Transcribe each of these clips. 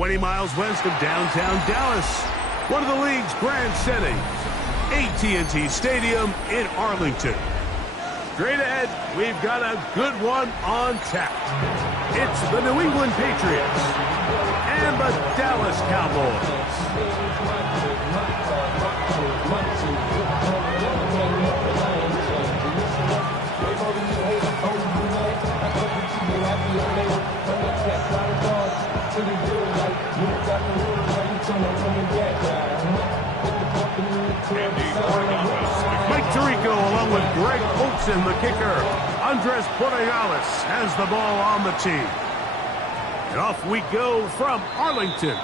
20 miles west of downtown Dallas, one of the league's grand settings, AT&T Stadium in Arlington. Straight ahead, we've got a good one on tap. It's the New England Patriots and the Dallas Cowboys. Mike Tirico along with Greg Olsen, the kicker. Andres Borregales has the ball on the tee. And off we go from Arlington.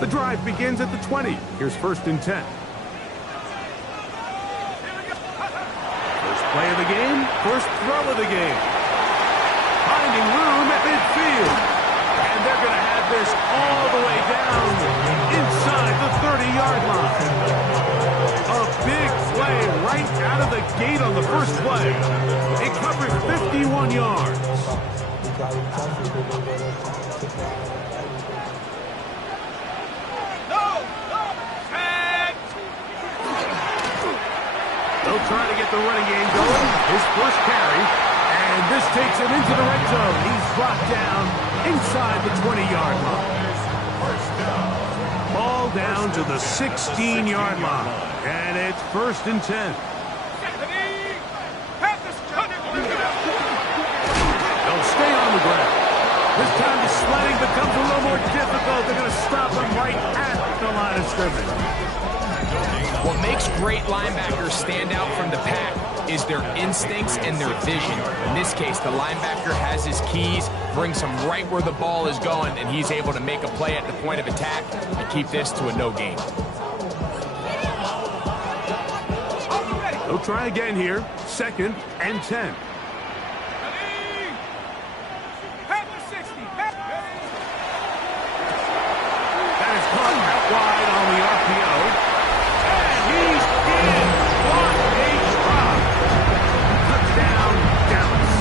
The drive begins at the 20. Here's 1st and 10. First play of the game, first throw of the game. Finding room at midfield. And they're going to have this all the way down inside the 30-yard line. A big play right out of the gate on the first play. It covers 51 yards. They'll try to get the running game going. His first carry. And this takes him into the red zone. He's brought down inside the 20-yard line. Ball down to the 16-yard line. And it's 1st and 10. They'll stay on the ground. This time the sledding becomes a little more difficult. They're going to stop him right at the line of scrimmage. What makes great linebackers stand out from the pack is their instincts and their vision. In this case, the linebacker has his keys, brings him right where the ball is going, and he's able to make a play at the point of attack and keep this to a no gain. They'll try again here. 2nd and 10. That is caught out wide on the RPO. He's in. What a drop. Touchdown, Dallas.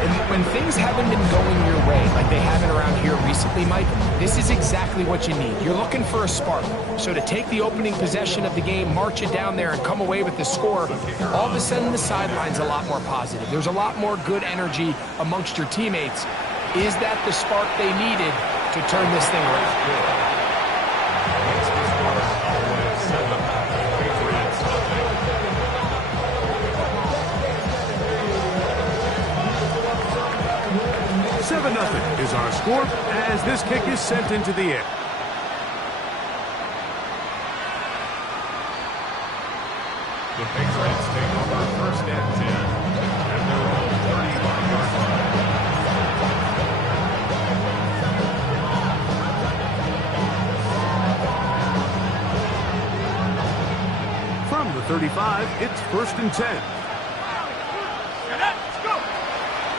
And when things haven't been going your way, like they haven't around here recently, Mike, this is exactly what you need. You're looking for a spark. So to take the opening possession of the game, march it down there, and come away with the score, all of a sudden the sideline's a lot more positive. There's a lot more good energy amongst your teammates. Is that the spark they needed to turn this thing around? 7-0 is our score as this kick is sent into the air. The Patriots take over 1st and 10 at their own 31-yard line. From the 35, it's 1st and 10.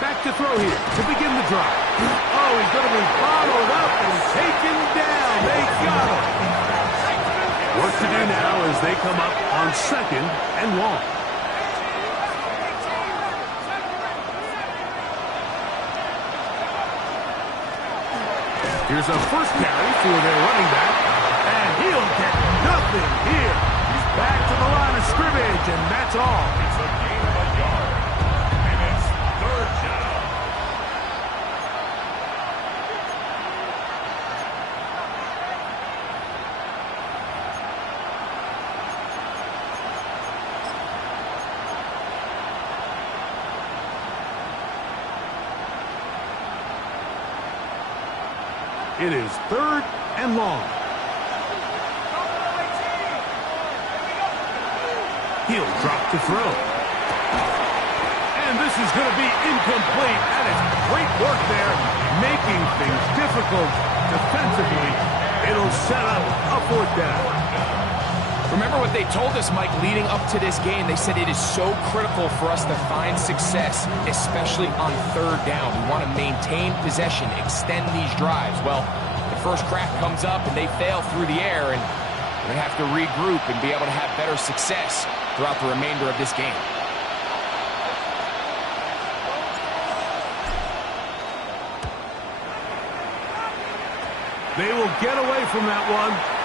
Back to throw here to begin the drive. Oh, he's going to be bottled up and taken down. They got him. Work to do now as they come up on 2nd and long. Here's a first carry for their running back, and he'll get nothing here. He's back to the line of scrimmage, and that's all. It's a gain of a yard, and it's 3rd down. It is 3rd and long. He'll drop to throw. And this is going to be incomplete. That is great work there, making things difficult defensively. It'll set up a 4th down. Remember what they told us, Mike, leading up to this game. They said it is so critical for us to find success, especially on third down. We want to maintain possession, extend these drives. Well, the first crack comes up and they fail through the air, and we're going to have to regroup and be able to have better success throughout the remainder of this game. They will get away from that one.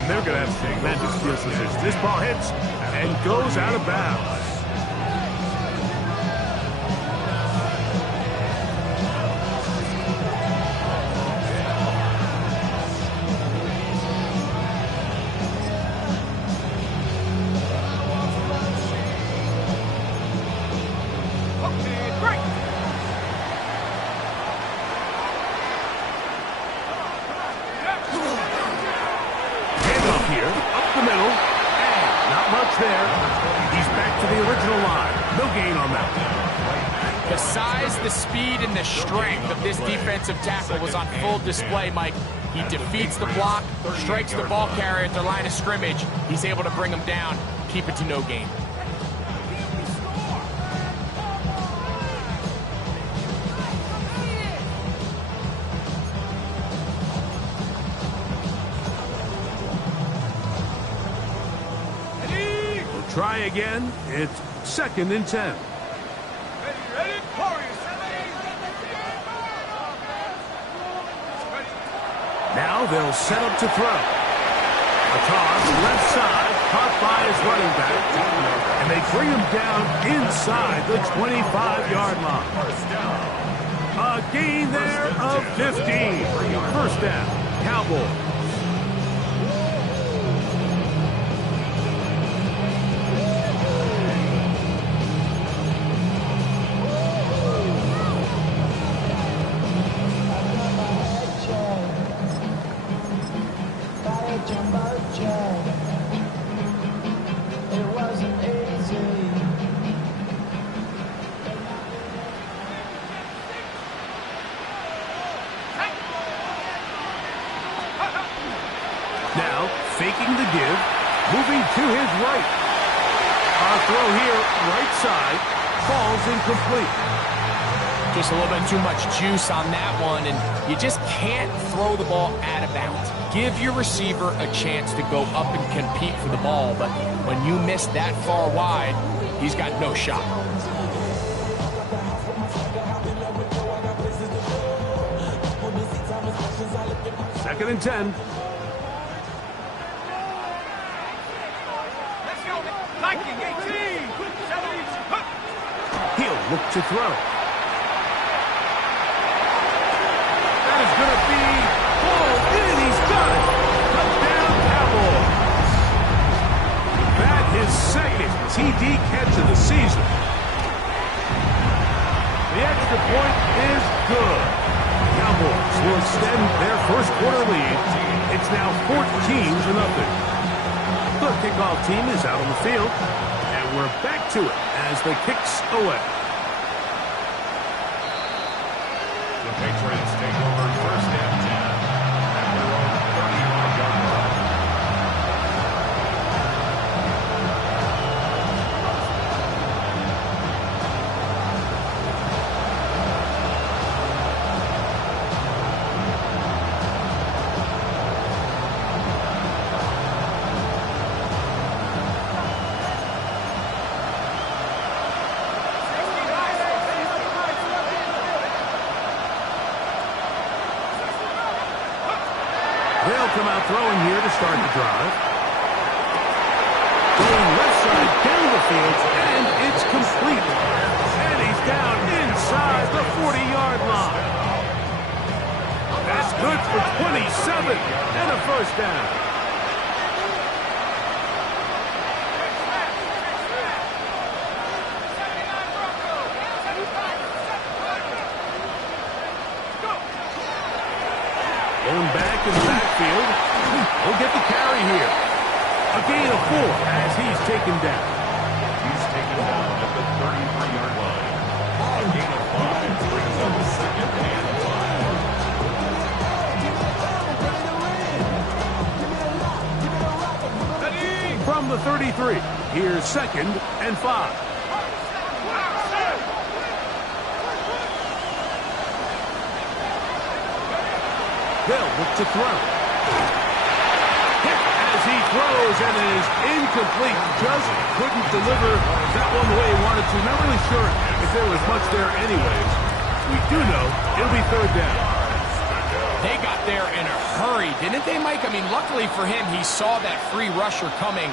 They're going to have tremendous field position. This ball hits and goes out of bounds. The speed and the strength of this defensive tackle was on full display, Mike. He defeats the block, strikes the ball carrier at the line of scrimmage. He's able to bring him down, keep it to no gain. We'll try again. It's 2nd and 10. Now they'll set up to throw. A toss left side, caught by his running back. And they bring him down inside the 25-yard line. A gain there of 15. First down, Cowboys. Now, faking the give, moving to his right. Our throw here, right side, falls incomplete. Just a little bit too much juice on that one, and you just can't throw the ball out of bounds. Give your receiver a chance to go up and compete for the ball, but when you miss that far wide, he's got no shot. Second and 10. He'll look to throw. That is going to be pulled in. He's got it. Touchdown, Cowboys. That is second TD catch of the season. The extra point is good. Cowboys will extend their first quarter lead. It's now 14-0. The kickoff team is out on the field, and we're back to it as the kicks away. The Patriots take over 1st and 10 at their own 31-yard line. They'll come out throwing here to start the drive. Going left side down the field, and it's complete. And he's down inside the 40-yard line. That's good for 27 and a first down. Going back in the backfield. He'll get the carry here. A gain of 4 as he's taken down. He's taken down at the 33-yard line. A gain of 5 brings up a second and 5. From the 33, here's 2nd and 5. They'll look to throw. Hit as he throws and is incomplete. Just couldn't deliver that one the way he wanted to. Not really sure if there was much there anyways. We do know it'll be 3rd down. They got there in a hurry, didn't they, Mike? I mean, luckily for him, he saw that free rusher coming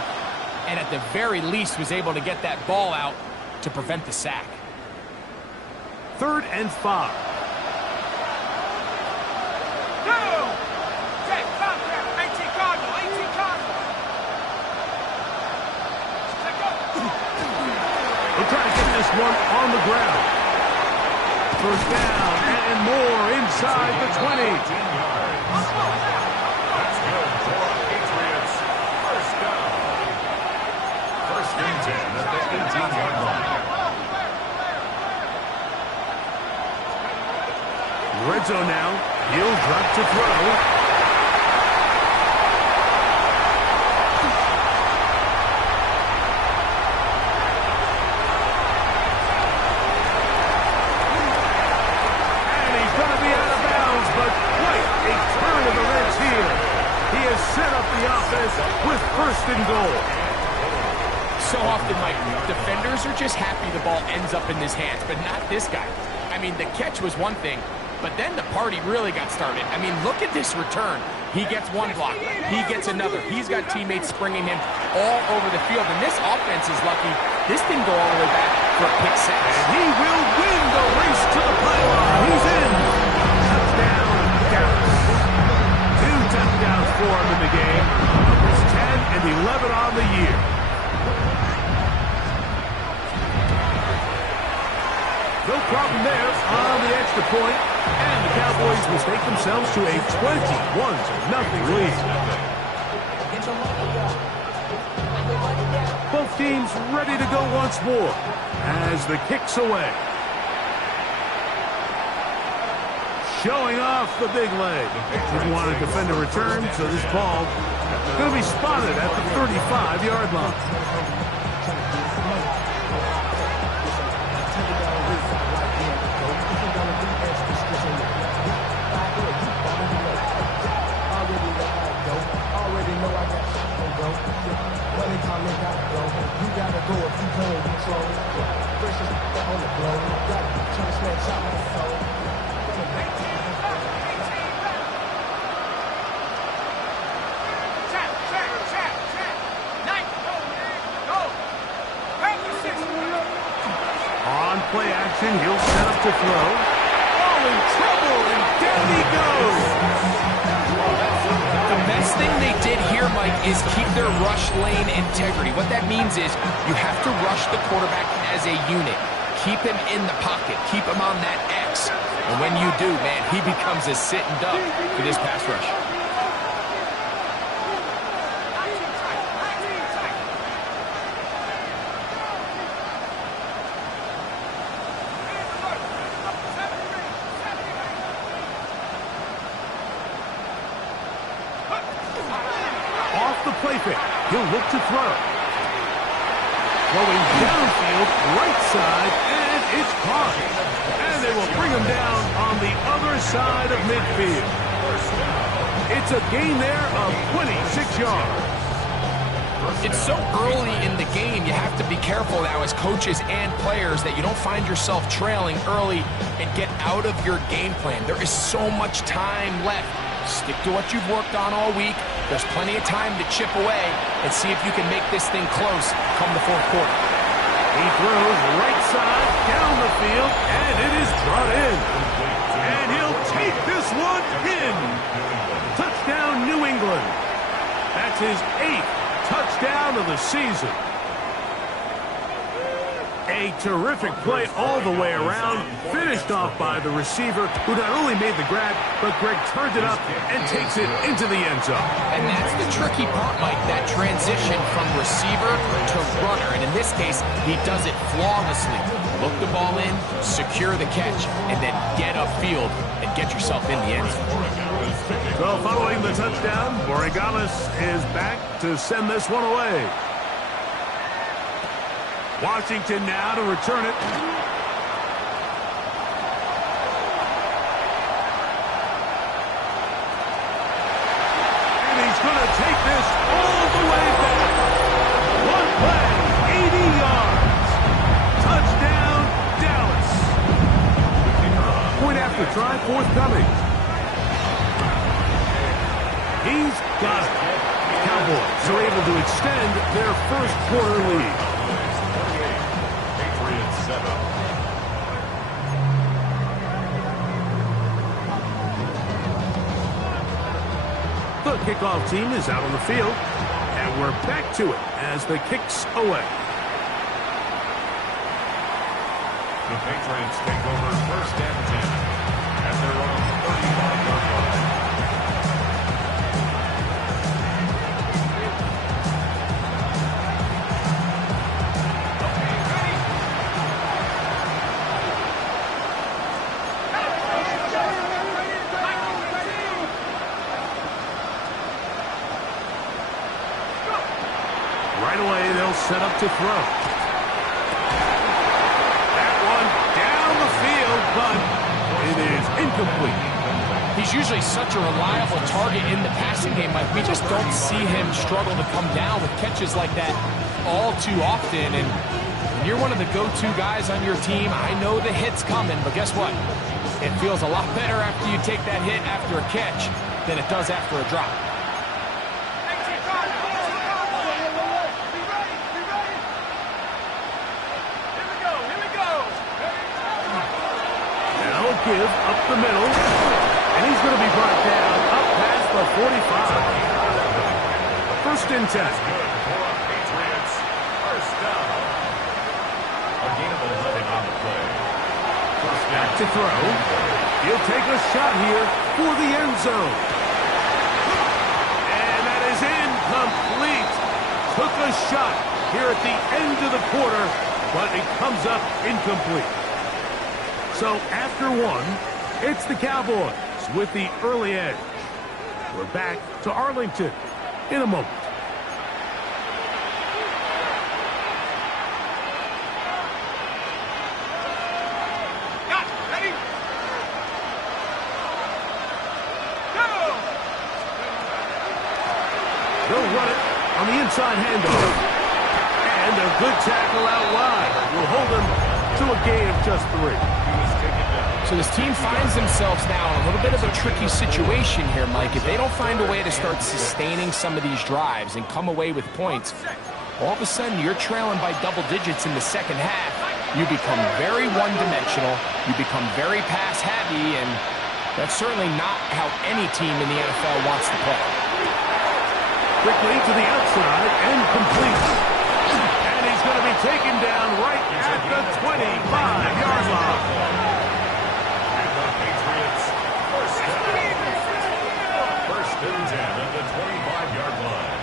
and at the very least was able to get that ball out to prevent the sack. 3rd and 5. We'll try to get this one on the ground. 1st down and more inside the 20. 18 yards. That's good for Patriots. 1st down. 1st and 10 at the 18-yard line. Red zone now. He'll drop to throw. Set up the offense with 1st and goal. So often, Mike, defenders are just happy the ball ends up in his hands, but not this guy. I mean, the catch was one thing, but then the party really got started. I mean, look at this return. He gets one block. He gets another. He's got teammates springing him all over the field, and this offense is lucky. This didn't go all the way back for a pick six. And he will win the race to the pylon. He's in. Touchdown, Dallas. 2 touchdowns for him in the game. Numbers 10 and 11 on the year. No problem there on the extra point, and the Cowboys mistake themselves to a 21-0 lead. Both teams ready to go once more as the kick's away. Showing off the big leg. Didn't want to defend a return, so this ball going to be spotted at the 35-yard line. On play action, he'll set up to throw. Oh, in trouble, and down he goes. The best thing they did here, Mike, is keep their rush lane integrity. What that means is you have to rush the quarterback as a unit. Keep him in the pocket. Keep him on that X. And when you do, man, he becomes a sitting duck for this pass rush. Off the play fake, he'll look to throw. Going downfield, right side, and it's caught. And they will bring him down on the other side of midfield. It's a gain there of 26 yards. It's so early in the game, you have to be careful now as coaches and players that you don't find yourself trailing early and get out of your game plan. There is so much time left. Stick to what you've worked on all week. There's plenty of time to chip away and see if you can make this thing close come the 4th quarter. He throws right side down the field, and it is brought in. And he'll take this one in. Touchdown, New England. That's his 8th touchdown of the season. A terrific play all the way around, finished off by the receiver, who not only made the grab, but Greg turned it up and takes it into the end zone. And that's the tricky part, Mike, that transition from receiver to runner. And in this case, he does it flawlessly. Look the ball in, secure the catch, and then get upfield and get yourself in the end zone. So following the touchdown, Borregales is back to send this one away. Washington now to return it. And he's going to take this all the way back. One play, 80 yards. Touchdown, Dallas. Point after try, forthcoming. He's got it. Cowboys are able to extend their first quarter lead. The kickoff team is out on the field, and we're back to it as the kick's away. The Patriots take over first and 10 at their own 35-yard line. Right away, they'll set up to throw. That one down the field, but it is incomplete. He's usually such a reliable target in the passing game, Mike. We just don't see him struggle to come down with catches like that all too often. And when you're one of the go-to guys on your team, I know the hit's coming, but guess what? It feels a lot better after you take that hit after a catch than it does after a drop. Give up the middle, and he's going to be brought down up past the 45. First and 10. Patriots, first down. A gain of 11 on the play. Back to throw. He'll take a shot here for the end zone. And that is incomplete. Took a shot here at the end of the quarter, but it comes up incomplete. So after one, it's the Cowboys with the early edge. We're back to Arlington in a moment. Ready? Go! They'll run it on the inside handoff. And a good tackle out wide will hold them to a gain of just 3. So this team finds themselves now in a little bit of a tricky situation here, Mike. If they don't find a way to start sustaining some of these drives and come away with points, all of a sudden you're trailing by double digits in the second half. You become very one-dimensional. You become very pass-heavy, and that's certainly not how any team in the NFL wants to play. Quickly to the outside and complete. And he's going to be taken down right at the 25-yard line. First and 10 at the 25-yard line.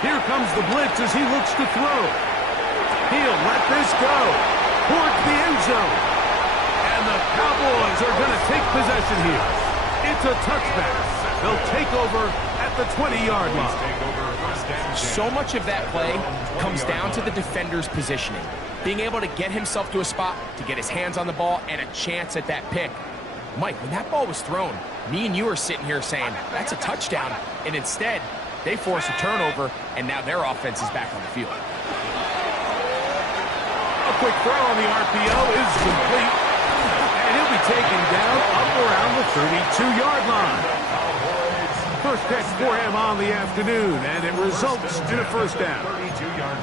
Here comes the blitz as he looks to throw. He'll let this go towards the end zone. And the Cowboys are going to take possession here. It's a touchback. They'll take over at the 20-yard line. So much of that play comes down to the defender's positioning. Being able to get himself to a spot, to get his hands on the ball, and a chance at that pick. Mike, when that ball was thrown, me and you are sitting here saying, that's a touchdown. And instead, they force a turnover, and now their offense is back on the field. A quick throw on the RPO is complete. And he'll be taken down up around the 32-yard line. first catch for him on the afternoon, and it results in a first down.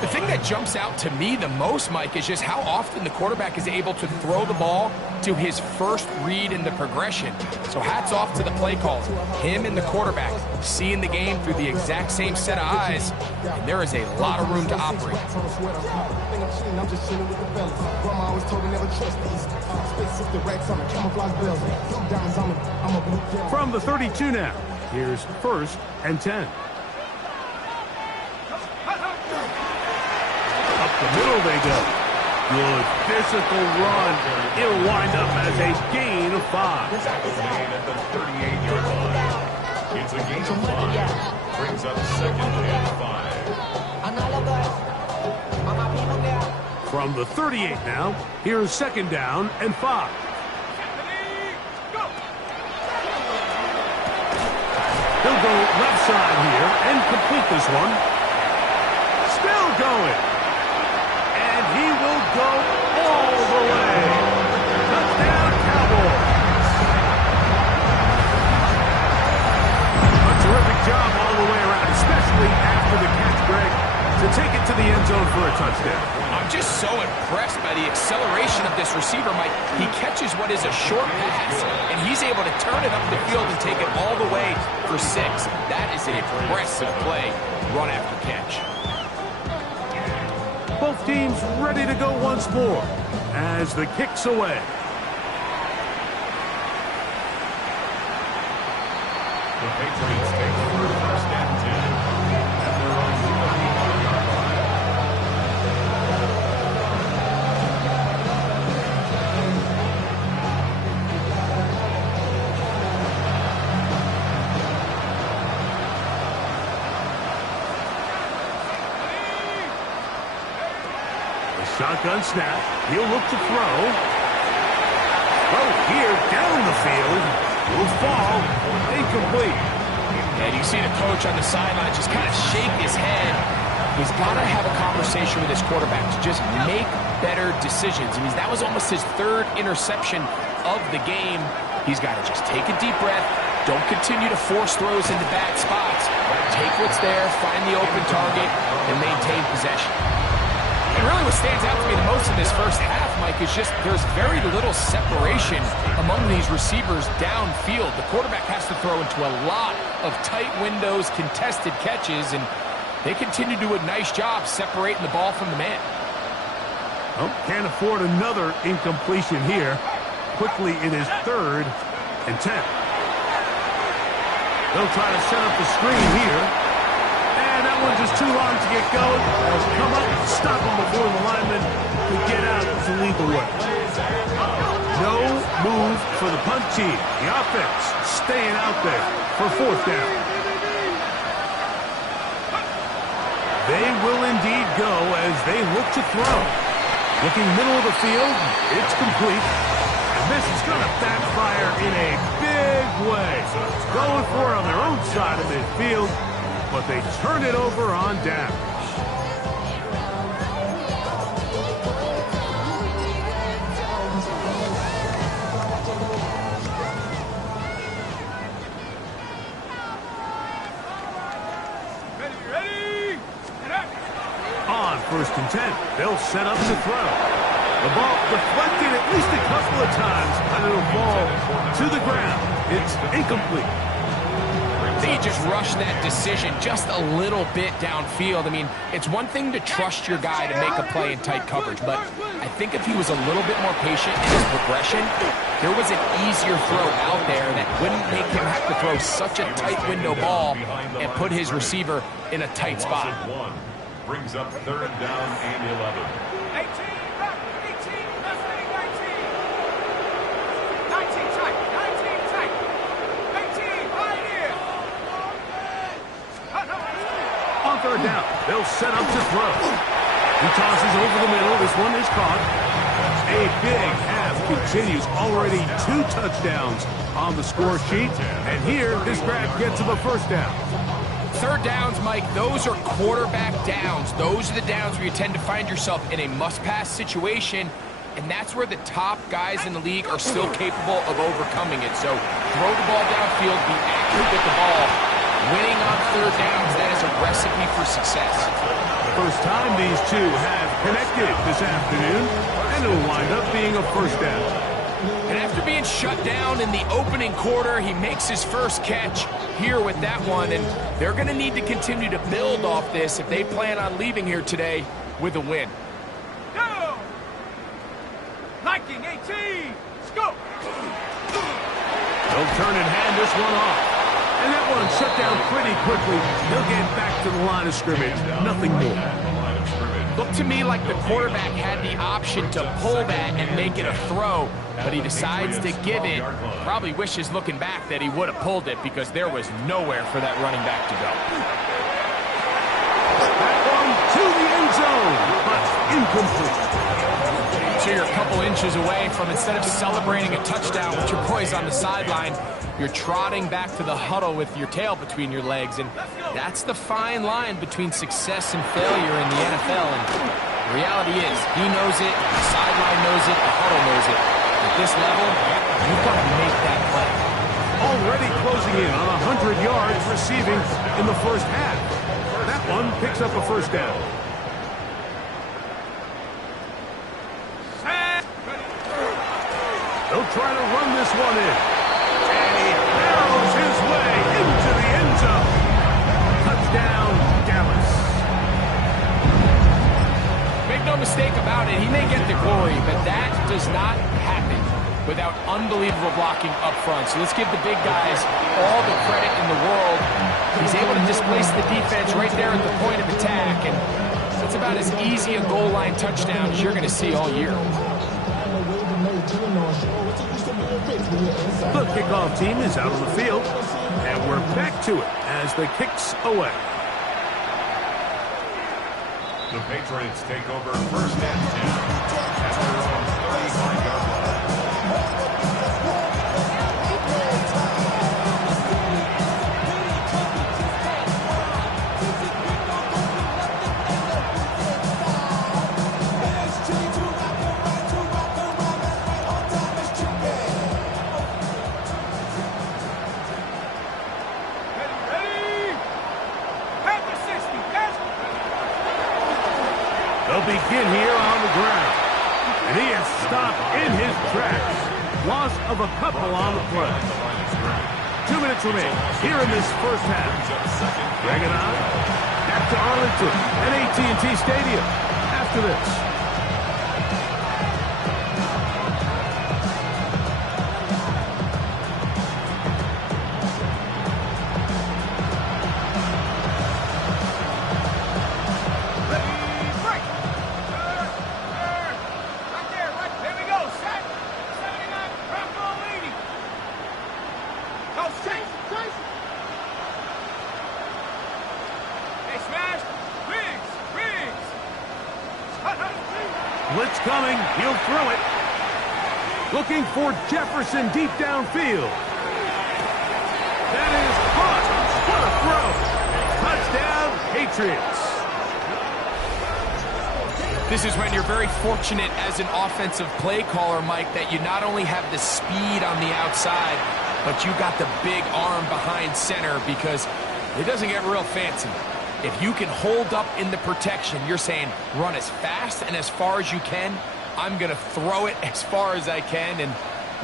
The thing that jumps out to me the most, Mike, is just how often the quarterback is able to throw the ball to his first read in the progression. So hats off to the play caller. Him and the quarterback seeing the game through the exact same set of eyes, and there is a lot of room to operate. From the 32 now, here's 1st and 10. Up the middle they go. Good physical run. It'll wind up as a gain of 5. Gain at the 38-yard line. It's a gain of 5. Brings up 2nd and 5. From the 38 now, here's 2nd down and 5. He'll go left side here and complete this one. Still going. And he will go all the way. Touchdown, Cowboys. A terrific job all the way around, especially after the catch, Greg, to take it to the end zone for a touchdown. I'm just so impressed by the acceleration of this receiver, Mike. He catches what is a short pass, and he's able to turn it up the field and take it all the way for 6. That is an impressive play, run after catch. Both teams ready to go once more as the kick's away. The Patriots take for 1st and 10 at their own 35-yard line. Shotgun snap. He'll look to throw. Throw here down the field. Will fall. Incomplete. And you see the coach on the sideline just kind of shake his head. He's got to have a conversation with his quarterback to just make better decisions. I mean, that was almost his 3rd interception of the game. He's got to just take a deep breath. Don't continue to force throws into bad spots. Take what's there, find the open target, and maintain possession. And really what stands out to me the most in this first half, Mike, is just there's very little separation among these receivers downfield. The quarterback has to throw into a lot of tight windows, contested catches, and they continue to do a nice job separating the ball from the man. Oh, can't afford another incompletion here. Quickly, it is 3rd and 10. They'll try to set up the screen here. And that one's just too long to get going. They'll come up and stop him before the lineman can get out to lead the way. No move for the punt team. The offense staying out there for 4th down. They will indeed go as they look to throw. Looking middle of the field, it's complete. And this is going to backfire in a big way. Going for it on their own side of midfield, but they turn it over on down. Ready? On 1st and 10, they'll set up to throw. The ball deflected at least a couple of times, and it'll fall to the ground. It's incomplete. They just rushed that decision just a little bit downfield. I mean, it's one thing to trust your guy to make a play in tight coverage, but I think if he was a little bit more patient in his progression, there was an easier throw out there that wouldn't make him have to throw such a tight window ball and put his receiver in a tight spot. Brings up 3rd down and 11. 18, back, 18, left wing, 19. 19 tight, 19 tight. 18, right here. On 3rd down, they'll set up to throw. He tosses over the middle. This one is caught. A big half continues. Already 2 touchdowns on the score sheet. And here, this grab gets him a 1st down. 3rd downs, Mike, those are quarterback downs. Those are the downs where you tend to find yourself in a must-pass situation, and that's where the top guys in the league are still capable of overcoming it. So throw the ball downfield, be accurate with the ball, Winning on third downs, that is a recipe for success. First time these two have connected this afternoon, and it'll wind up being a first down. And after being shut down in the opening quarter, he makes his first catch here with that one, and they're going to need to continue to build off this if they plan on leaving here today with a win. Go! Liking 18. Let's go! They'll turn and hand this one off. And that one shut down pretty quickly. He'll get back to the line of scrimmage. Nothing more. Looked to me like the quarterback had the option to pull that and make it a throw, but he decides to give it. Probably wishes looking back that he would have pulled it because there was nowhere for that running back to go. That one to the end zone, but incomplete. So you're a couple inches away from, instead of celebrating a touchdown with your boys on the sideline, you're trotting back to the huddle with your tail between your legs, and that's the fine line between success and failure in the NFL. And the reality is, he knows it, the sideline knows it, the huddle knows it. At this level, you've got to make that play. Already closing in on 100 yards receiving in the first half. That one picks up a first down. They'll try to run this one in. And he barrels his way into the end zone. Touchdown, Dallas. Make no mistake about it, he may get the glory, but that does not happen without unbelievable blocking up front. So let's give the big guys all the credit in the world. He's able to displace the defense right there at the point of attack, and that's about as easy a goal line touchdown as you're going to see all year. The kickoff team is out on the field, and we're back to it as the kick's away. The Patriots take over first and 10 at their own 35-yard line. They'll begin here on the ground. And he is stopped in his tracks. Loss of a couple on the play. 2 minutes remain here in this first half. Bring it on. Back to Arlington at AT&T Stadium after this. Blitz coming. He'll throw it. Looking for Jefferson deep downfield. That is caught. What a throw. Touchdown, Patriots. This is when you're very fortunate as an offensive play caller, Mike, that you not only have the speed on the outside, but you got the big arm behind center, because it doesn't get real fancy. If you can hold up in the protection, you're saying run as fast and as far as you can. I'm going to throw it as far as I can, and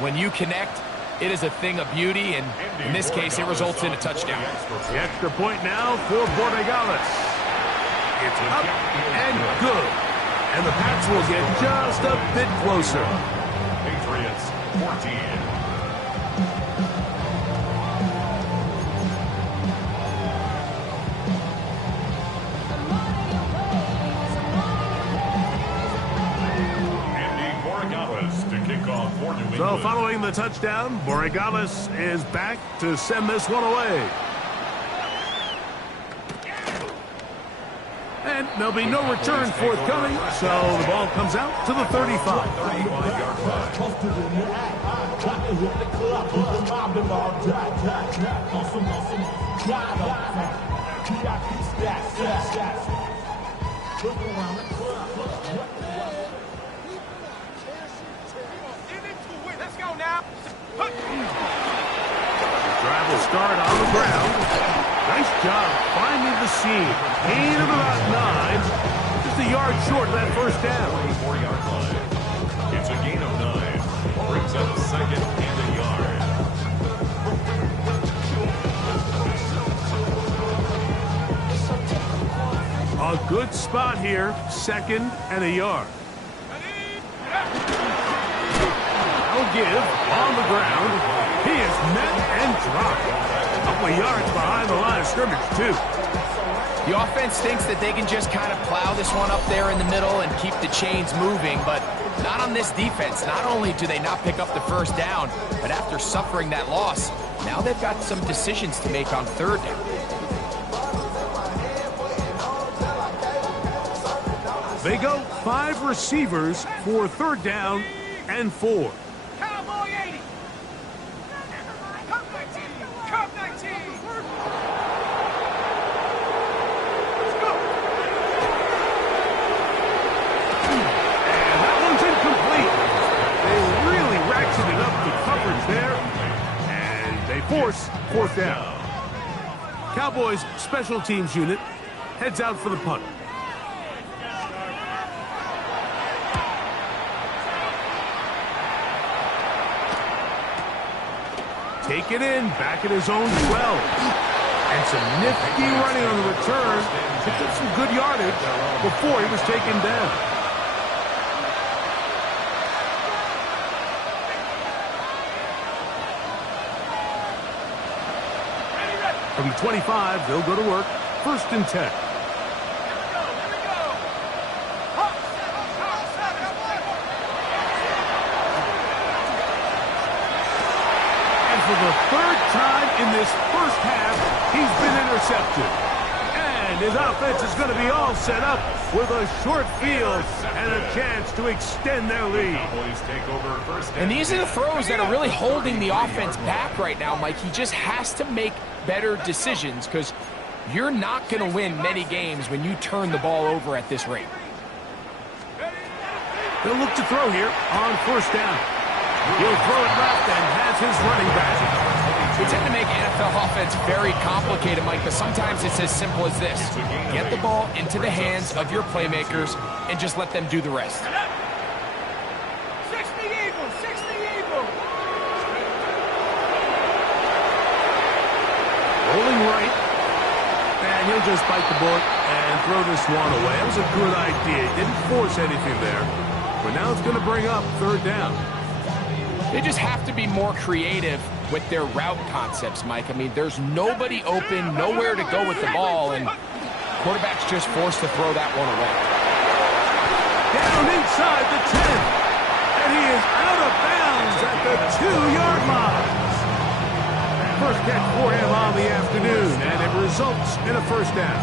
when you connect, it is a thing of beauty, and in this case, it results in a touchdown. The extra point now for Borregales. It's up and good. And the Pats will get just a bit closer. Patriots 14. So following the touchdown, Borregales is back to send this one away. And there'll be no return forthcoming, so the ball comes out to the 35. Let's go now. Drive will start on the ground. 17. Gain of about 9. Just a yard short of that first down. 24-yard line. It's a gain of 9. Brings up second and a yard. A good spot here. Second and a yard. I'll give on the ground. He is met and dropped. A couple of yards behind the line of scrimmage, too. The offense thinks that they can just kind of plow this one up there in the middle and keep the chains moving, but not on this defense. Not only do they not pick up the first down, but after suffering that loss, now they've got some decisions to make on third down. They go 5 receivers for third down and 4. Cowboy 80. Cup 19. Cup 19. Let's go. And that one's incomplete. They really ratcheted up the coverage there. And they force fourth down. Cowboys special teams unit heads out for the punt. Take it in, back at his own 12. And some nifty running on the return. Picked up some good yardage before he was taken down. From the 25, they'll go to work. First and 10. For the third time in this first half, he's been intercepted. And his offense is going to be all set up with a short field and a chance to extend their lead. Cowboys take over first And these are the throws that are really holding the offense back right now, Mike. He just has to make better decisions because you're not going to win many games when you turn the ball over at this rate. They'll look to throw here on first down. He'll throw it left and has his running back. We tend to make NFL offense very complicated, Mike, but sometimes it's as simple as this. Get the ball into the hands of your playmakers and just let them do the rest. 60 Eagles, 60 Eagles. Rolling right. And he'll just bite the bullet and throw this one away. That was a good idea. Didn't force anything there. But now it's going to bring up third down. They just have to be more creative with their route concepts, Mike. I mean, there's nobody open, nowhere to go with the ball, and quarterback's just forced to throw that one away. Down inside the 10. And he is out of bounds at the 2-yard line. First catch for him on the afternoon, and it results in a first down.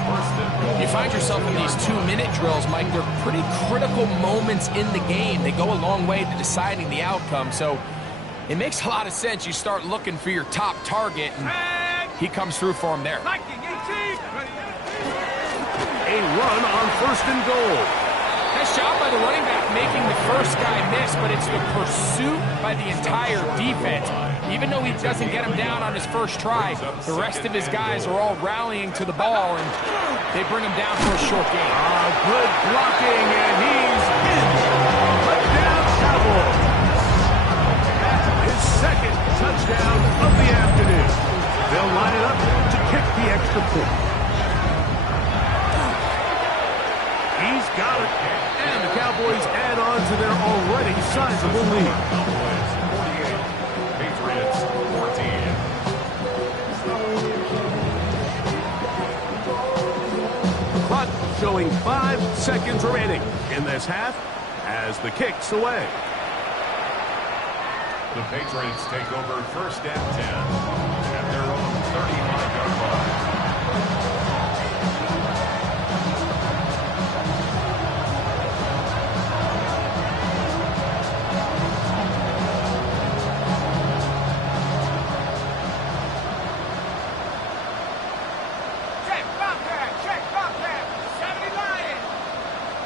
You find yourself in these 2-minute drills, Mike. They're pretty critical moments in the game. They go a long way to deciding the outcome, so it makes a lot of sense. You start looking for your top target, and he comes through for him there. A run on first and goal. Nice job by the running back making the first guy miss, but it's the pursuit by the entire defense. Even though he doesn't get him down on his first try, the rest of his guys are all rallying to the ball, and they bring him down for a short gain. Good blocking, and he's in. Touchdown, Cowboys. His second touchdown of the afternoon. They'll line it up to kick the extra point. He's got it. And the Cowboys add on to their already sizable lead. Cowboys 48, Patriots 14. Clock showing 5 seconds remaining in this half as the kick's away. The Patriots take over first and 10 at their own 35-yard line. Check, Bobcat, 70 Lions.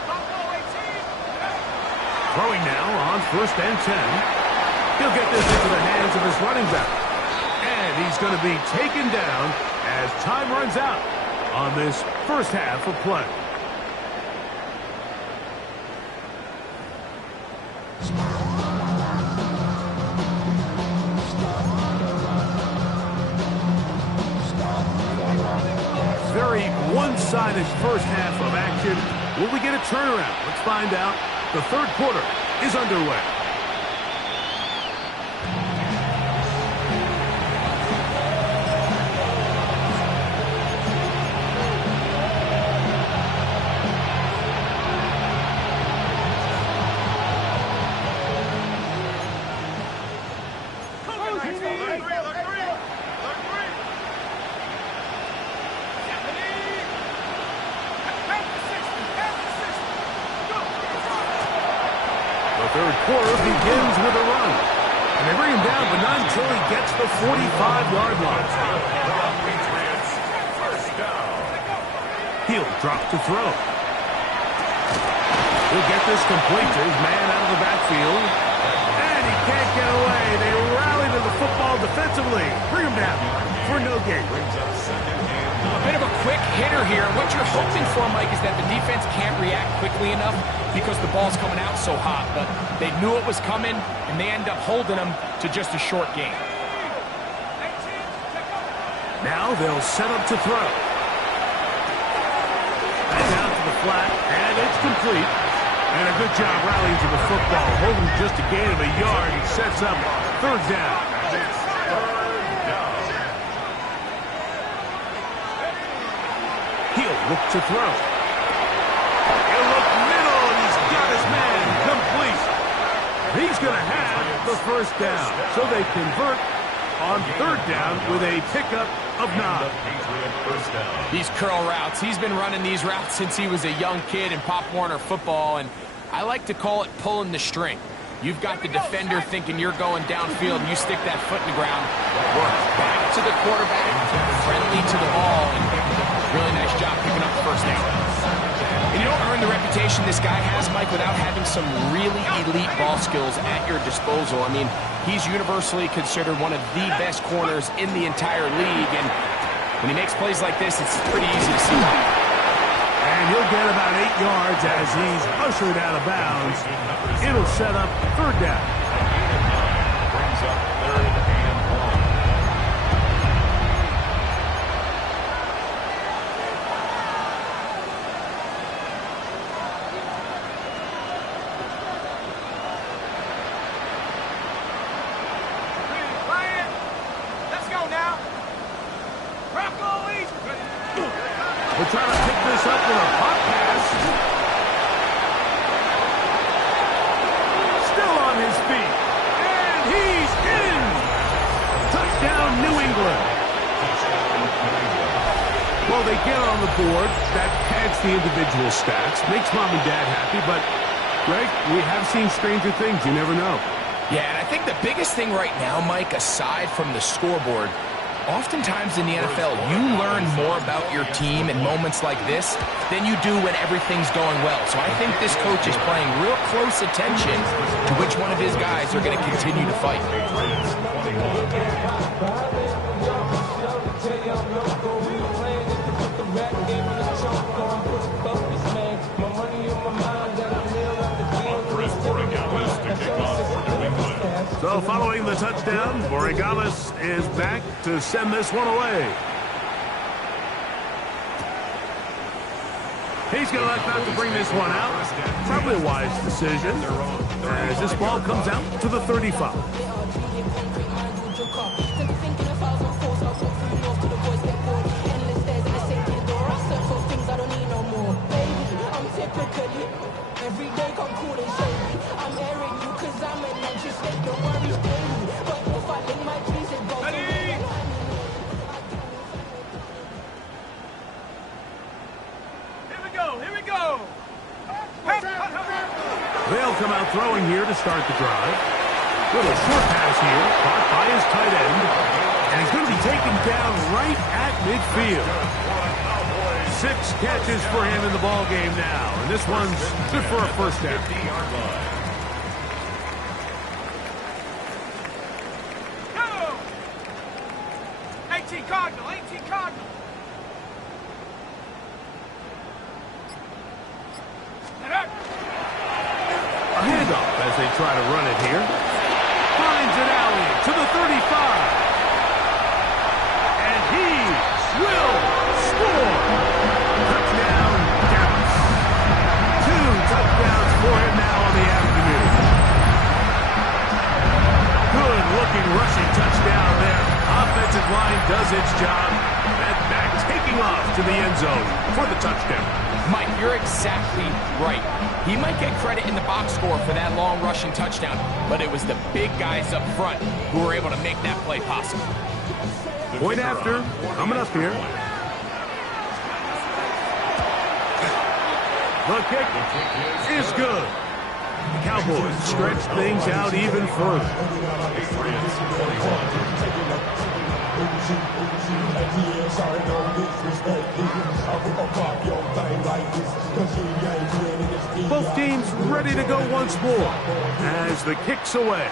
Buffalo 18. Throwing now on first and 10. He'll get this into the hands of his running back. And he's going to be taken down as time runs out. on this first half of play. Very one-sided first half of action. Will we get a turnaround? Let's find out. The third quarter is underway. Third quarter begins with a run. And they bring him down, but not until he gets the 45-yard line. He'll drop to throw. He'll get this complete to his man out of the backfield. And he can't get away. They rally to the football defensively. Bring him down for no gain. A bit of a quick hitter here. What you're hoping for, Mike, is that the defense can't react quickly enough because the ball's coming out so hot. But they knew it was coming, and they end up holding them to just a short gain. Now they'll set up to throw. And down to the flat, and it's complete. And a good job rallying to the football. Holding just a gain of a yard. He sets up third down. He'll look to throw. He'll look middle, and he's got his man complete. He's going to have the first down. So they convert on third down with a pickup of 9. These curl routes, he's been running these routes since he was a young kid in Pop Warner football, and I like to call it pulling the string. You've got the defender thinking you're going downfield, and you stick that foot in the ground. Work back to the quarterback, friendly to the ball, and really nice job picking up the first down. And you don't earn the reputation this guy has, Mike, without having some really elite ball skills at your disposal. I mean, he's universally considered one of the best corners in the entire league, and when he makes plays like this, it's pretty easy to see why. And he'll get about 8 yards as he's ushered out of bounds. It'll set up third down. Brings up third and 1. Let's go now. We're trying to pick this up with a pop pass. Still on his feet. And he's in. Touchdown, New England. Well, they get on the board. That pads the individual stats. Makes mom and dad happy, but, Greg, we have seen stranger things. You never know. Yeah, and I think the biggest thing right now, Mike, aside from the scoreboard, oftentimes in the NFL, you learn more about your team in moments like this than you do when everything's going well. So I think this coach is paying real close attention to which one of his guys are going to continue to fight. So following the touchdown, Borregales is back to send this one away. He's going to elect not to bring this one out. Probably a wise decision as this ball comes out to the 35. Every day come cool and shady. I'm airing you cause I'm an anxious state. Don't worry, daily. But if I lick my keys, it goes away. Here we go. Here we go. They'll come out throwing here to start the drive. Little short pass here, caught by his tight end. And he's going to be taken down right at midfield. 6 catches for him in the ball game now. And this one's good for a first down. Go! 18 Cardinal, 18 Cardinal. A handoff as they try to run it here. Finds an alley to the 35. And he will score. Touchdown, Dallas. 2 touchdowns for him now on the afternoon. Good-looking rushing touchdown there. Offensive line does its job. And back taking off to the end zone for the touchdown. Mike, you're exactly right. He might get credit in the box score for that long rushing touchdown, but it was the big guys up front who were able to make that play possible. Point after, coming up here. The kick is good. The Cowboys stretch things out even further. Both teams ready to go once more as the kick's away.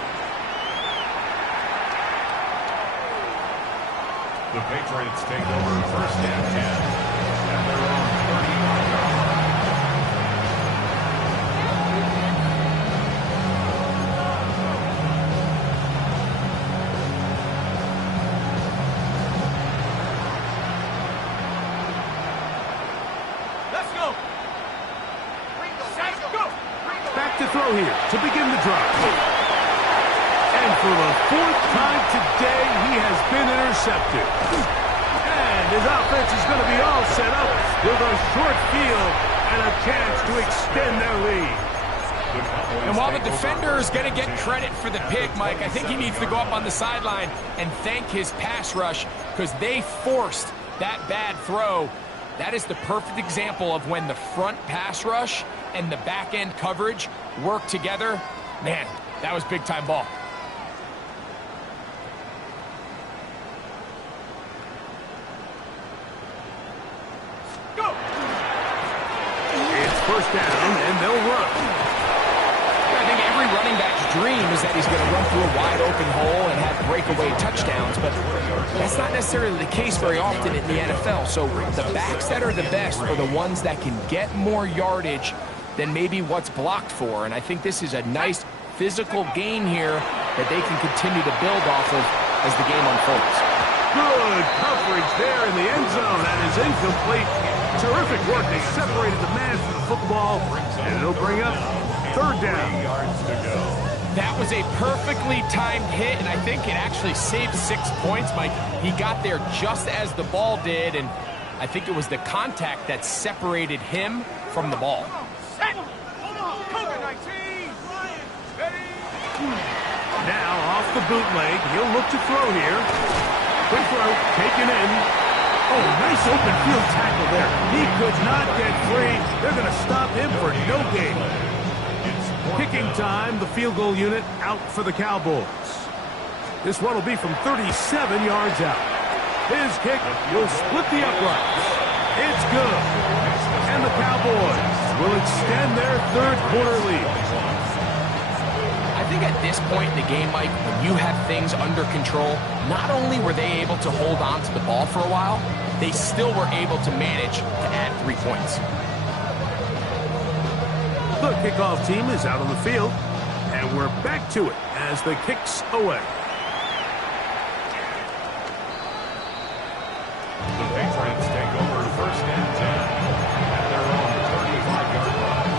The Patriots take over first and 10 at their own 35-yard line. Back to throw here to begin the drive. And for the 4th time today, he has been intercepted. And his offense is going to be all set up with a short field and a chance to extend their lead. And while the defender is going to get credit for the pick, Mike, I think he needs to go up on the sideline and thank his pass rush because they forced that bad throw. That is the perfect example of when the front pass rush and the back end coverage work together. Man, that was big time ball. Go! It's first down and they'll run. I think every running back's dream is that he's going to run through a wide open hole and have breakaway touchdowns, but that's not necessarily the case very often in the NFL. So the backs that are the best are the ones that can get more yardage than maybe what's blocked for. And I think this is a nice physical gain here that they can continue to build off of as the game unfolds. Good coverage there in the end zone. That is incomplete. Terrific work. They separated the man from the football, and it'll bring up third down. That was a perfectly timed hit, and I think it actually saved 6 points, Mike. He got there just as the ball did, and I think it was the contact that separated him from the ball. Now off the bootleg, he'll look to throw here. Quick throw, taken in. Oh, nice open field tackle there. He could not get free. They're going to stop him for no gain. Kicking time, the field goal unit out for the Cowboys. This one will be from 37 yards out. His kick will split the uprights. It's good. And the Cowboys will extend their third quarter lead. I think at this point in the game, Mike, when you have things under control, not only were they able to hold on to the ball for a while, they still were able to manage to add 3 points. The kickoff team is out on the field, and we're back to it as the kick's away. The Patriots take over first and 10 at their own 35-yard line.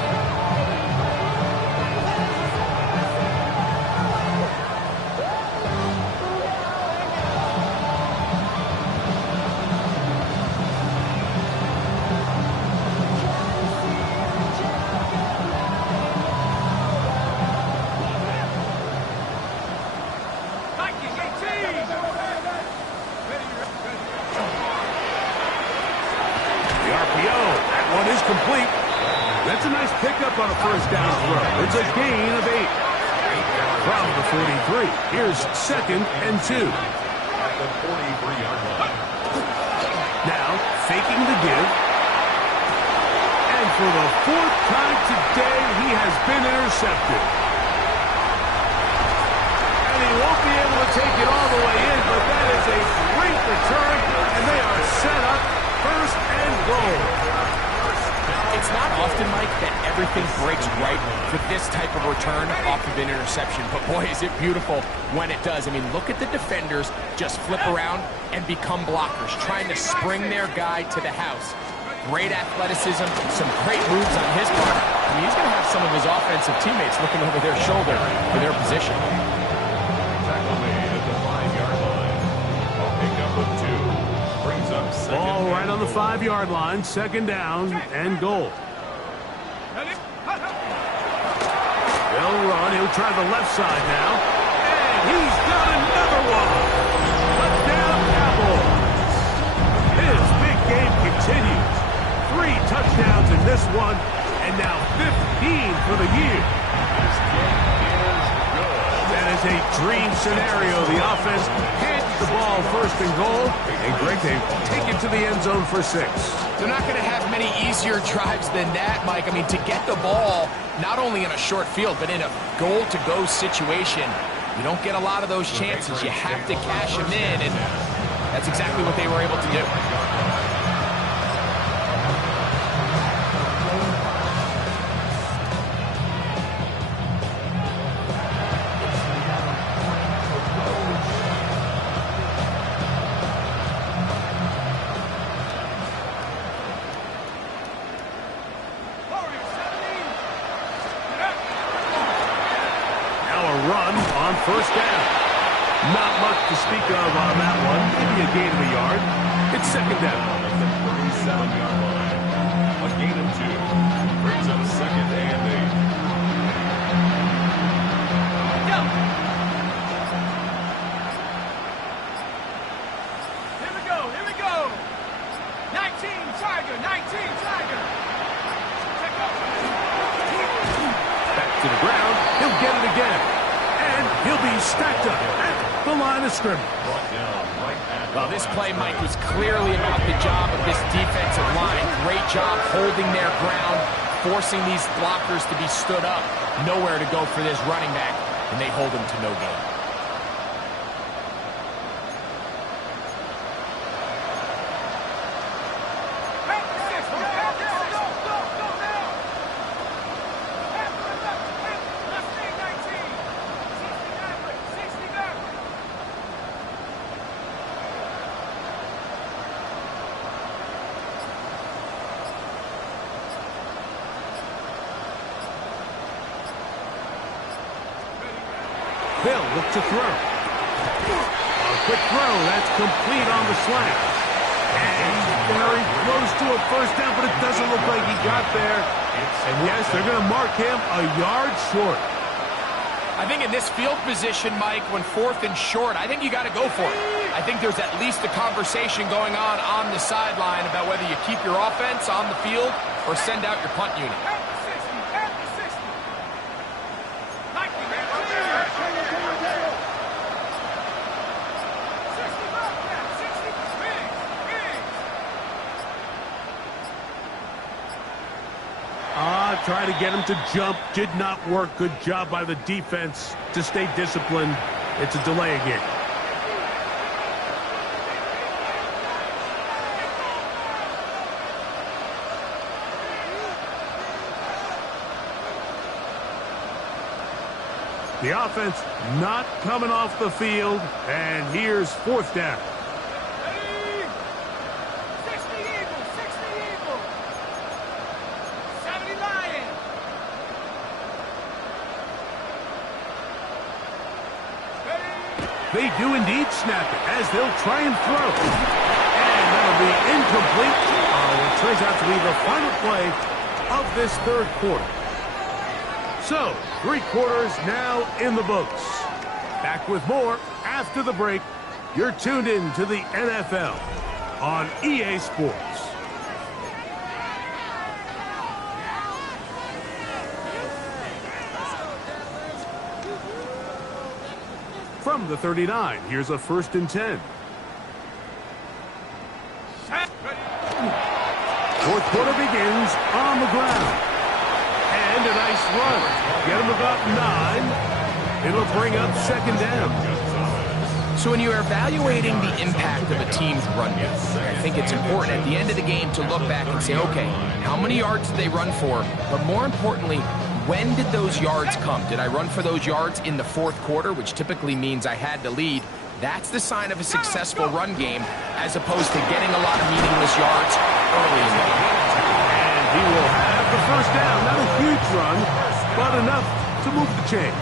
Complete. That's a nice pickup on a first down throw. It's a gain of 8. From the 43, here's second and 2. At the 43-yard line. Now, faking the give. And for the 4th time today, he has been intercepted. And he won't be able to take it all the way in, but that is a great return, and they are set up first and goal. It's not often, Mike, that everything breaks right for this type of return off of an interception. But boy, is it beautiful when it does. I mean, look at the defenders just flip around and become blockers, trying to spring their guy to the house. Great athleticism, some great moves on his part. I mean, he's going to have some of his offensive teammates looking over their shoulder for their position. Tackle made at the 5-yard line. A pickup of 2. Brings up second. Ball right on the 5-yard line, second down and goal. They'll run. He'll try the left side now. And he's got another one. Touchdown, Cowboys. His big game continues. 3 touchdowns in this one, and now 15 for the year. This kick is good. That is a dream scenario. The offense hands the ball first and goal, and Greg, they take it to the end zone for 6. They're not going to have many easier drives than that, Mike. I mean, to get the ball, not only in a short field, but in a goal-to-go situation, you don't get a lot of those chances. You have to cash them in, and that's exactly what they were able to do. First down. Not much to speak of on that one. Maybe a gain of a yard. It's second down. At the 37-yard line. A gain of 2. Brings up second and 8. Go. Here we go. Here we go. 19 Tiger. 19 Tiger. Check out. Back to the ground. He'll get it again. He'll be stacked up at the line of scrimmage. Well, this play, Mike, was clearly about the job of this defensive line. Great job holding their ground, forcing these blockers to be stood up. Nowhere to go for this running back, and they hold him to no gain. Bill look to throw. A quick throw. That's complete on the slant. And he's very close to a first down, but it doesn't look like he got there. And yes, they're going to mark him a yard short. I think in this field position, Mike, when 4th and short, I think you got to go for it. I think there's at least a conversation going on the sideline about whether you keep your offense on the field or send out your punt unit. Try to get him to jump. Did not work. Good job by the defense to stay disciplined. It's a delay again. The offense not coming off the field. And here's 4th down. They do indeed snap it as they'll try and throw. And that'll be incomplete. It turns out to be the final play of this 3rd quarter. So, 3 quarters now in the books. Back with more after the break. You're tuned in to the NFL on EA Sports. From the 39, here's a 1st and 10. 4th quarter begins on the ground. And a nice run. Get him about 9. It'll bring up second down. So when you're evaluating the impact of a team's run game, I think it's important at the end of the game to look back and say, okay, how many yards did they run for? But more importantly, when did those yards come? Did I run for those yards in the fourth quarter, which typically means I had to lead? That's the sign of a successful run game, as opposed to getting a lot of meaningless yards early in the game. And he will have the first down. Not a huge run, but enough to move the chains.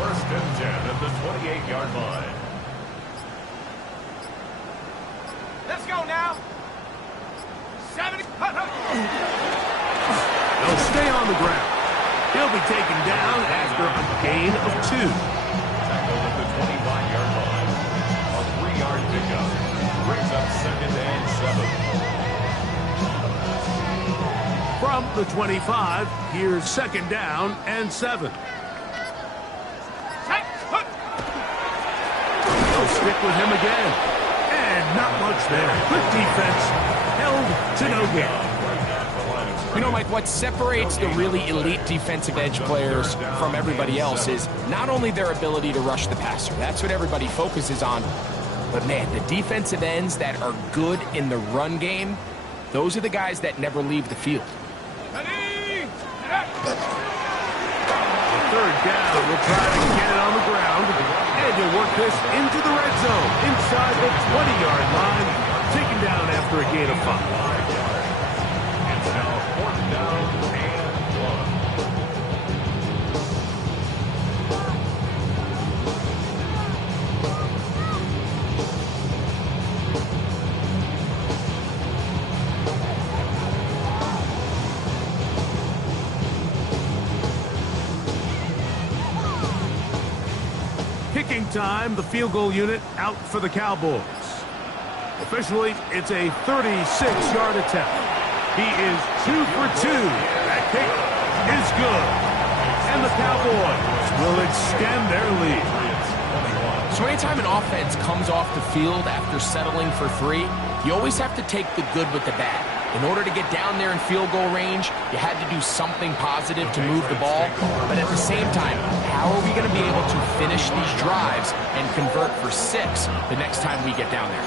First and 10 at the 28-yard line. Let's go now. 70. They'll stay on the ground. He'll be taken down after a gain of 2. Tackled at the 25-yard line. A 3-yard pickup. Brings up second and 7. From the 25, here's second down and 7. They'll stick with him again. And not much there. Good defense. Held to no gain. You know, Mike, what separates the really elite defensive edge players from everybody else is not only their ability to rush the passer. That's what everybody focuses on. But, man, the defensive ends that are good in the run game, those are the guys that never leave the field. Third down, we'll try to get it on the ground, and he'll work this into the red zone, inside the 20-yard line, taken down after a gain of 5. It's now fourth down Kicking time, the field goal unit out for the Cowboys. Officially, it's a 36-yard attempt. He is 2 for 2. That kick is good. And the Cowboys will extend their lead. So anytime an offense comes off the field after settling for 3, you always have to take the good with the bad. In order to get down there in field goal range, you had to do something positive to move the ball. But at the same time, how are we going to be able to finish these drives and convert for 6 the next time we get down there?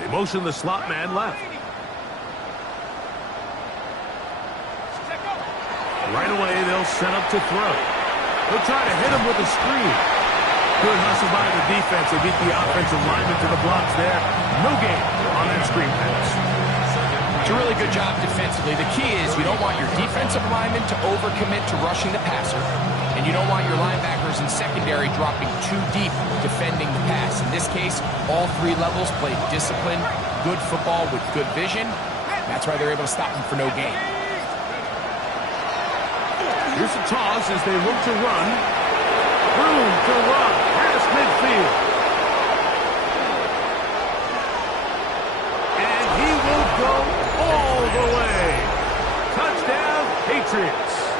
They motion the slot man left. Right away, they'll set up to throw. They'll try to hit him with a screen. Good hustle by the defense. They beat the offensive lineman to the blocks there. No gain on that screen pass. It's a really good job defensively. The key is you don't want your defensive lineman to overcommit to rushing the passer, and you don't want your linebackers in secondary dropping too deep defending the pass. In this case, all 3 levels played disciplined, good football with good vision. That's why they're able to stop him for no gain. Here's a toss as they look to run. Room to run past midfield. And he will go all the way. Touchdown, Patriots.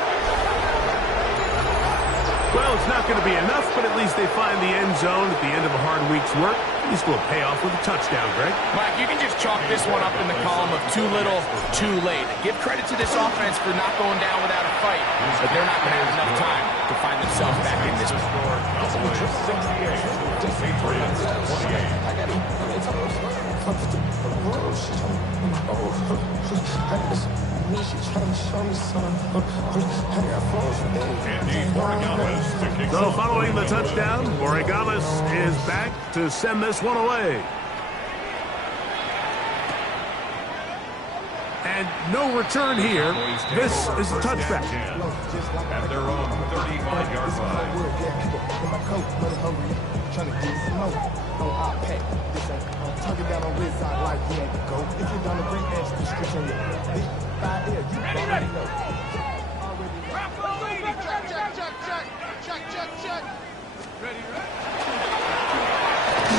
Well, it's not going to be enough, but at least they find the end zone at the end of a hard week's work. At least we'll pay off with a touchdown, Greg. Mike, you can just chalk this one up in the column of too little, too late. Give credit to this offense for not going down without a fight, but they're not going to have enough time to find themselves back in this one. So following the touchdown, Oregalis is back to send this one away. And no return here. This is a touchback. At their own 35-yard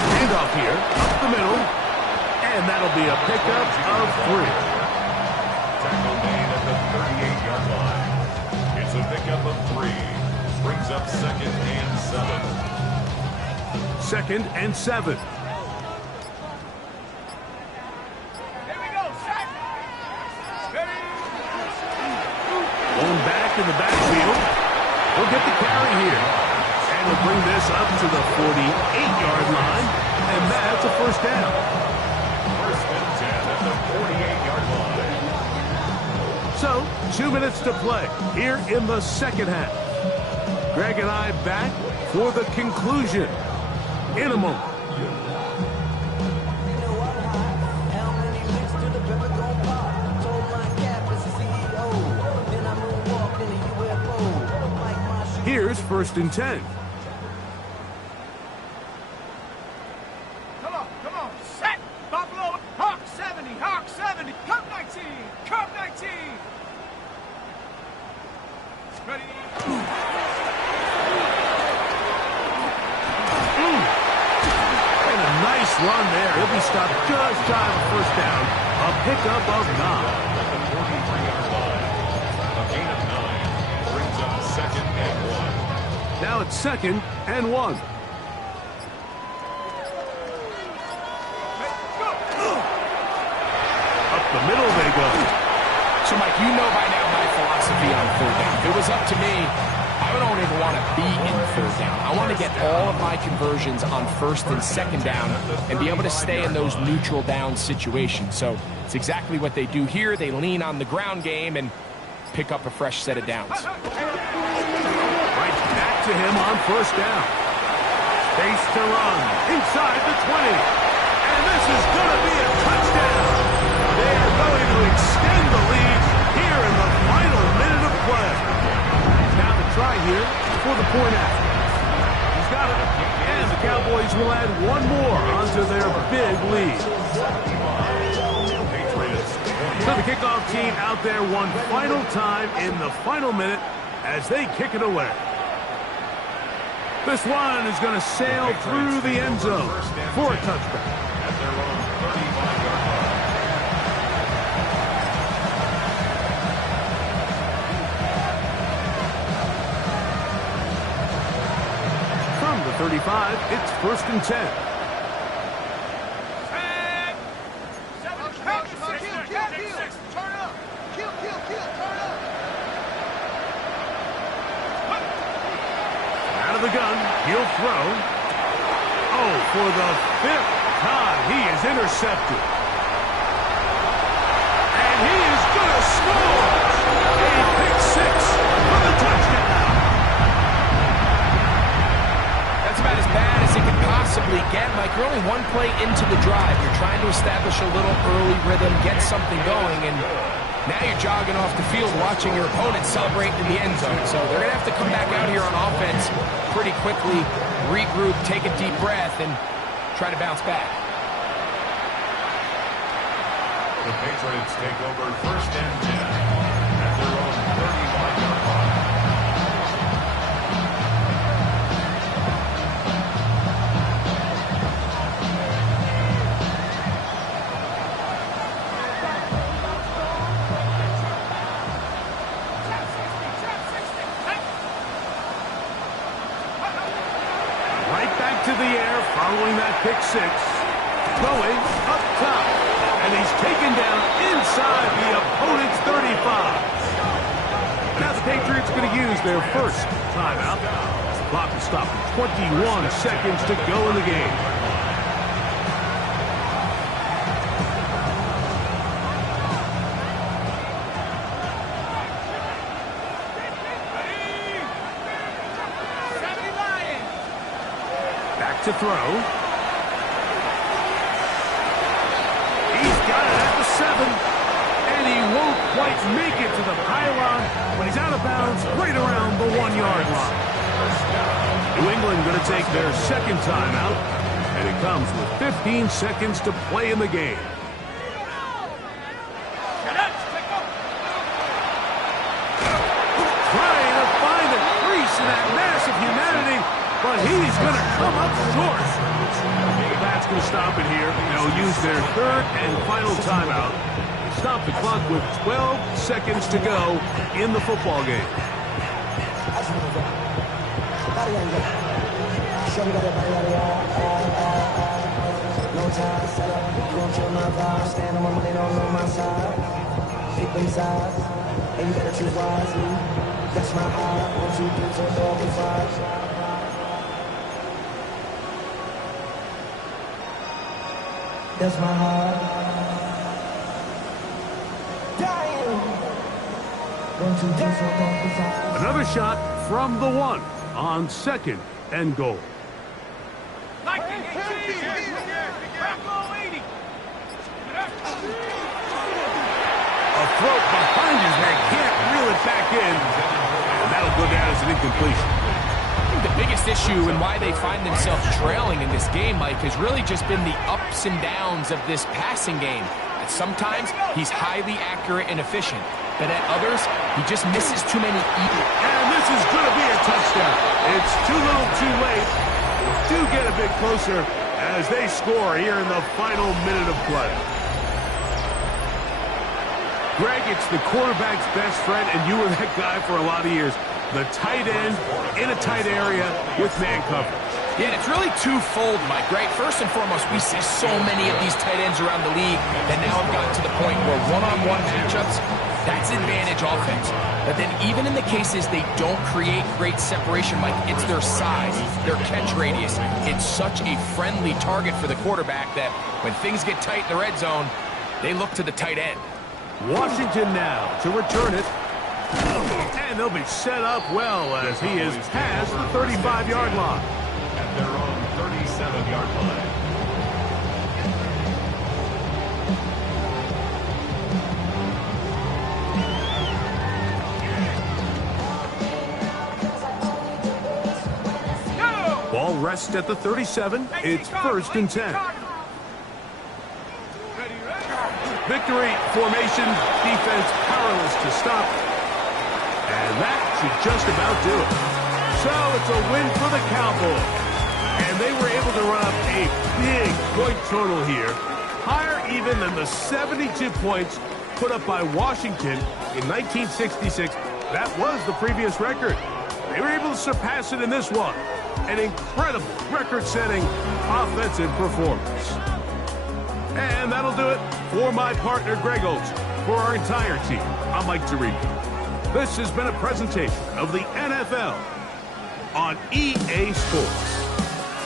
Handoff here, up the middle, and that'll be a pickup of 3. Tackle made at the 38-yard line. It's a pickup of 3. Brings up second and 7. Second and 7. in the backfield. He'll get the carry here. And he'll bring this up to the 48-yard line. And that's a first down. First and 10 at the 48-yard line. So, 2 minutes to play here in the second half. Greg and I back for the conclusion in a moment. Here's first and 10. Come on, set! Buffalo, Hawk 70, Cup 19, Cup 19! Ready? And a nice run there. He'll be stopped just shy of a first down. A pickup of 9. At the 43-yard line. A gain of 9 brings up second and 1. Now it's second and 1. Up the middle they go. So, Mike, you know by now my philosophy on third down. If it was up to me, I don't even want to be in third down. I want to get all of my conversions on first and second down and be able to stay in those neutral down situations. So it's exactly what they do here. They lean on the ground game and pick up a fresh set of downs. Right back to him on first down. Space to run inside the 20. And this is going to be a touchdown. They are going to extend the lead here in the final minute of play. Now the try here for the point after. He's got it. And the Cowboys will add one more onto their big lead. So the kickoff team out there one final time in the final minute as they kick it away. This one is going to sail through the end zone for a touchdown. At their own 35-yard line. From the 35, it's first and 10. Out of the gun, he'll throw. Oh, for the 5th time, he is intercepted. And he is going to score. A pick 6 for the touchdown. That's about as bad as it could possibly get. Mike, you're only one play into the drive. You're trying to establish a little early rhythm, get something going, and now you're jogging off the field watching your opponent celebrate in the end zone. So they're going to have to come back out here on offense pretty quickly, regroup, take a deep breath, and try to bounce back. The Patriots take over first and 10 at their own 35-yard line. To the air following that pick 6. Throwing up top. And he's taken down inside the opponent's 35. Now the Patriots going to use their first timeout. The clock is stopped at 21 seconds to go in the game. To throw. He's got it at the 7. And he won't quite make it to the pylon when he's out of bounds right around the 1-yard line. New England going to take their second timeout. And it comes with 15 seconds to play in the game. Trying to find a crease in that mass of humanity. But he's going to come up short. That's going to stop it here. They'll use their third and final timeout to stop the clock with 12 seconds to go in the football game. That's my heart. Won't you please take over fast? That's my heart. Dying. Won't you please take over fast? Another shot from the one on second and goal. 1918. Bravo 80. A throat behind his head, can't reel it back in. And that'll go down as an incompletion. I think the biggest issue and why they find themselves trailing in this game, Mike, has really just been the ups and downs of this passing game. At sometimes, he's highly accurate and efficient, but at others, he just misses too many easy. And this is going to be a touchdown. It's too little too late. Do get a bit closer as they score here in the final minute of play. Greg, it's the quarterback's best friend, and you were that guy for a lot of years. The tight end in a tight area with man coverage. Yeah, and it's really twofold, Mike, right? First and foremost, we see so many of these tight ends around the league that now have gotten to the point where one-on-one matchups, that's advantage offense. But then even in the cases they don't create great separation, Mike, it's their size, their catch radius. It's such a friendly target for the quarterback that when things get tight in the red zone, they look to the tight end. Washington now to return it. And they'll be set up well as he is past the 35-yard line. At their own 37-yard line. Ball rests at the 37. It's 1st and 10. Victory formation, defense powerless to stop. And that should just about do it. So it's a win for the Cowboys. And they were able to run up a big point total here. Higher even than the 72 points put up by Washington in 1966. That was the previous record. They were able to surpass it in this one. An incredible record-setting offensive performance. And that'll do it for my partner, Greg Olson. For our entire team, I'm Mike Tirico. This has been a presentation of the NFL on EA Sports.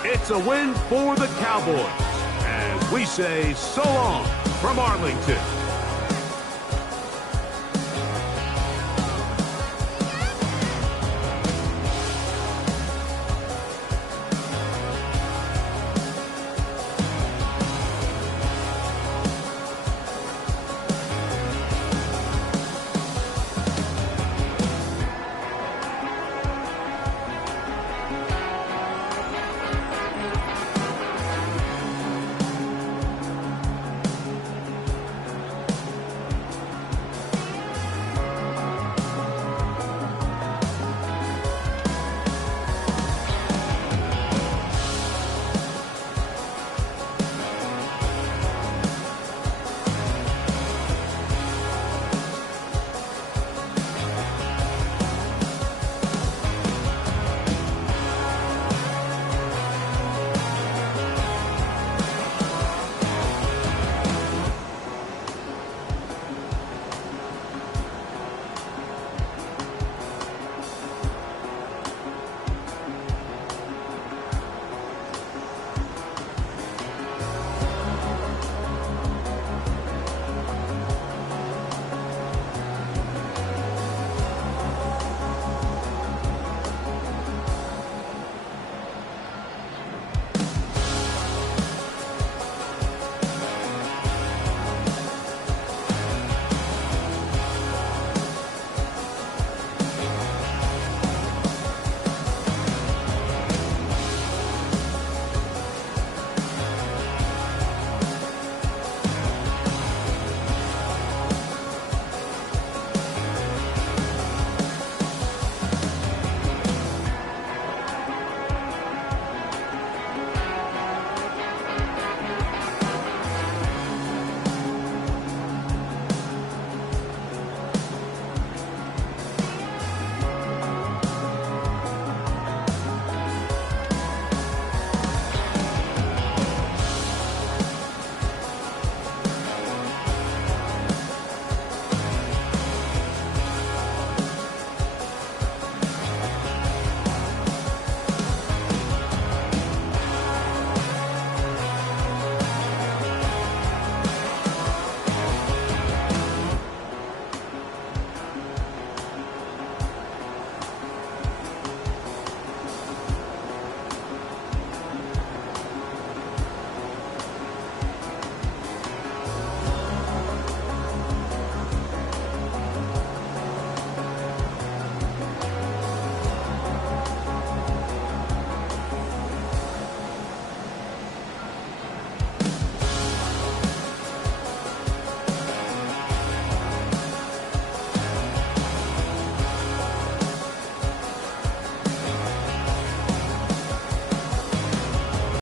It's a win for the Cowboys. As we say so long from Arlington.